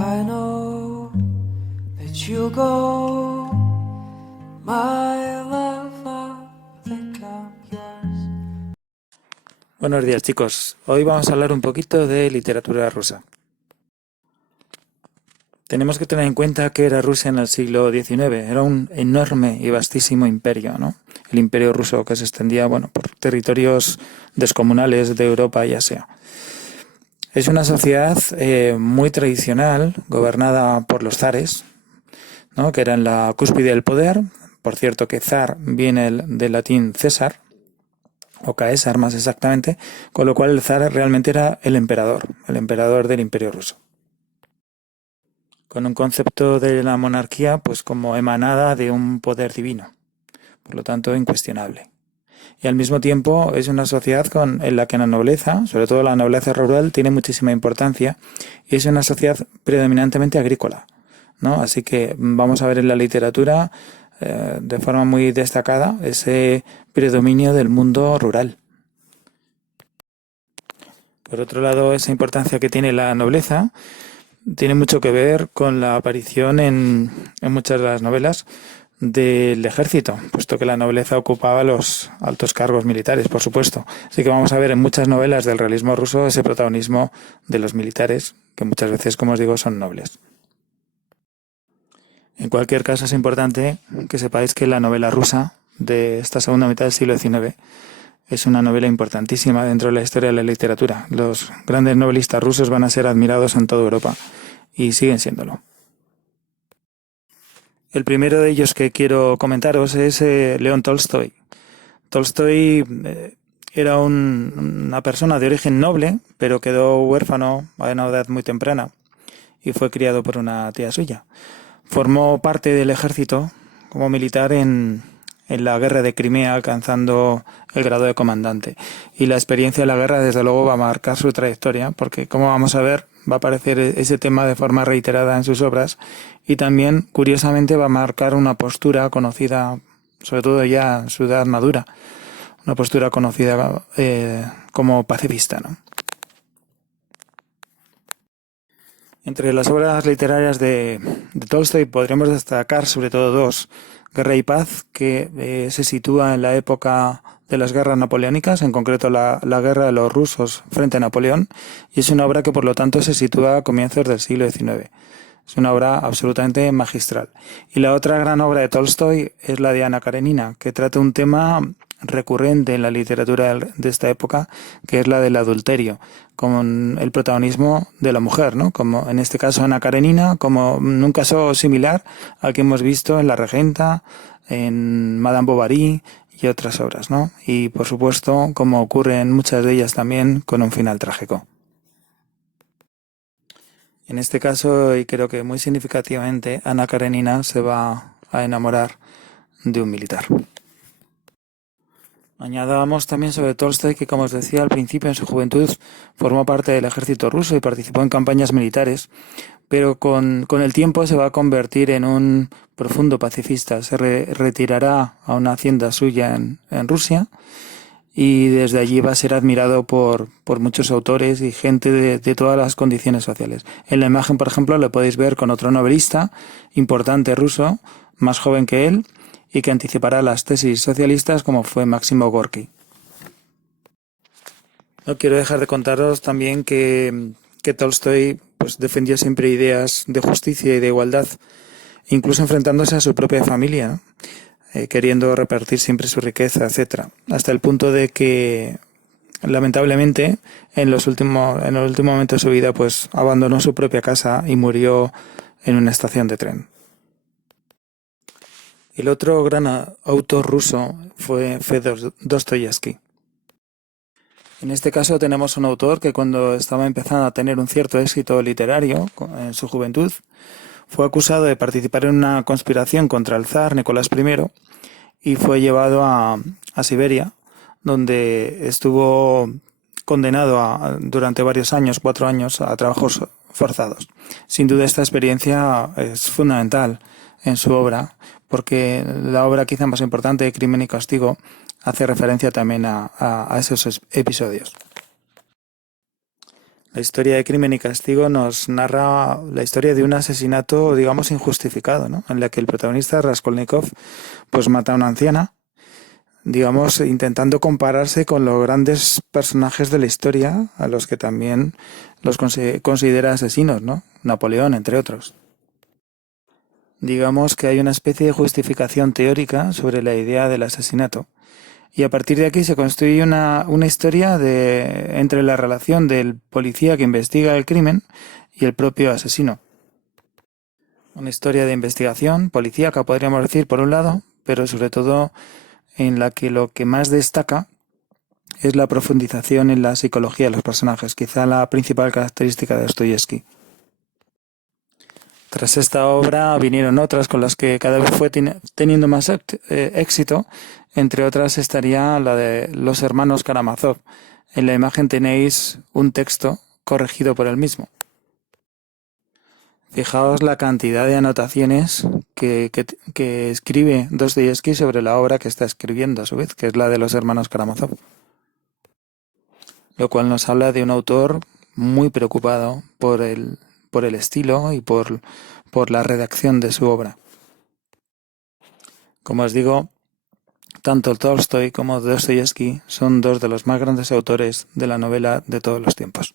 I know that you'll go, my love, I think I'm yours. Buenos días, chicos. Hoy vamos a hablar un poquito de literatura rusa. Tenemos que tener en cuenta que era Rusia en el siglo XIX. Era un enorme y vastísimo imperio, ¿no? El imperio ruso, que se extendía, por territorios descomunales de Europa y Asia. Es una sociedad muy tradicional, gobernada por los zares, ¿no? Que eran la cúspide del poder. Por cierto, que zar viene del latín César, o Caesar más exactamente, con lo cual el zar realmente era el emperador del imperio ruso. Con un concepto de la monarquía pues como emanada de un poder divino, por lo tanto incuestionable. Y al mismo tiempo es una sociedad en la que la nobleza, sobre todo la nobleza rural, tiene muchísima importancia y es una sociedad predominantemente agrícola, ¿no? Así que vamos a ver en la literatura de forma muy destacada ese predominio del mundo rural. Por otro lado, esa importancia que tiene la nobleza tiene mucho que ver con la aparición en muchas de las novelas del ejército, puesto que la nobleza ocupaba los altos cargos militares, por supuesto. Así que vamos a ver en muchas novelas del realismo ruso ese protagonismo de los militares, que muchas veces, como os digo, son nobles. En cualquier caso, es importante que sepáis que la novela rusa de esta segunda mitad del siglo XIX es una novela importantísima dentro de la historia de la literatura. Los grandes novelistas rusos van a ser admirados en toda Europa y siguen siéndolo. El primero de ellos que quiero comentaros es León Tolstoy. Tolstoy era una persona de origen noble, pero quedó huérfano a una edad muy temprana y fue criado por una tía suya. Formó parte del ejército como militar en la guerra de Crimea, alcanzando el grado de comandante. Y la experiencia de la guerra, desde luego, va a marcar su trayectoria, porque, como vamos a ver, va a aparecer ese tema de forma reiterada en sus obras y también, curiosamente, va a marcar una postura conocida, sobre todo ya en su edad madura, una postura conocida como pacifista, ¿no? Entre las obras literarias de Tolstoy podríamos destacar sobre todo dos. Guerra y Paz, que se sitúa en la época de las guerras napoleónicas, en concreto la guerra de los rusos frente a Napoleón, y es una obra que por lo tanto se sitúa a comienzos del siglo XIX. Es una obra absolutamente magistral. Y la otra gran obra de Tolstoy es la de Ana Karenina, que trata un tema recurrente en la literatura de esta época, que es la del adulterio, con el protagonismo de la mujer, ¿no? Como en este caso Ana Karenina, como en un caso similar al que hemos visto en La Regenta, en Madame Bovary y otras obras, ¿no? Y por supuesto, como ocurre en muchas de ellas también, con un final trágico. En este caso, y creo que muy significativamente, Ana Karenina se va a enamorar de un militar. Añadábamos también sobre Tolstoy que, como os decía al principio, en su juventud formó parte del ejército ruso y participó en campañas militares, pero con el tiempo se va a convertir en un profundo pacifista. Se retirará a una hacienda suya en Rusia y desde allí va a ser admirado por muchos autores y gente de todas las condiciones sociales. En la imagen, por ejemplo, lo podéis ver con otro novelista importante ruso, más joven que él, y que anticipará las tesis socialistas como fue Máximo Gorki. No quiero dejar de contaros también que Tolstoy pues defendió siempre ideas de justicia y de igualdad, incluso enfrentándose a su propia familia, ¿no? Queriendo repartir siempre su riqueza, etc. Hasta el punto de que, lamentablemente, en el último momento de su vida, pues abandonó su propia casa y murió en una estación de tren. El otro gran autor ruso fue Fedor Dostoyevsky. En este caso tenemos un autor que cuando estaba empezando a tener un cierto éxito literario en su juventud, fue acusado de participar en una conspiración contra el zar Nicolás I y fue llevado a Siberia, donde estuvo condenado durante varios años, 4 años, a trabajos forzados. Sin duda esta experiencia es fundamental en su obra, porque la obra quizá más importante, Crimen y Castigo, hace referencia también a esos episodios. La historia de Crimen y Castigo nos narra la historia de un asesinato, digamos, injustificado, ¿no? En la que el protagonista, Raskolnikov, pues mata a una anciana, digamos, intentando compararse con los grandes personajes de la historia, a los que también los considera asesinos, ¿no? Napoleón, entre otros. Digamos que hay una especie de justificación teórica sobre la idea del asesinato. Y a partir de aquí se construye una historia entre la relación del policía que investiga el crimen y el propio asesino. Una historia de investigación policíaca, podríamos decir, por un lado, pero sobre todo en la que lo que más destaca es la profundización en la psicología de los personajes, quizá la principal característica de Dostoyevsky. Tras esta obra vinieron otras con las que cada vez fue teniendo más éxito. Entre otras estaría la de Los hermanos Karamazov. En la imagen tenéis un texto corregido por él mismo. Fijaos la cantidad de anotaciones que escribe Dostoyevsky sobre la obra que está escribiendo a su vez, que es la de Los hermanos Karamazov. Lo cual nos habla de un autor muy preocupado por el estilo y por la redacción de su obra. Como os digo, tanto Tolstoy como Dostoyevsky son dos de los más grandes autores de la novela de todos los tiempos.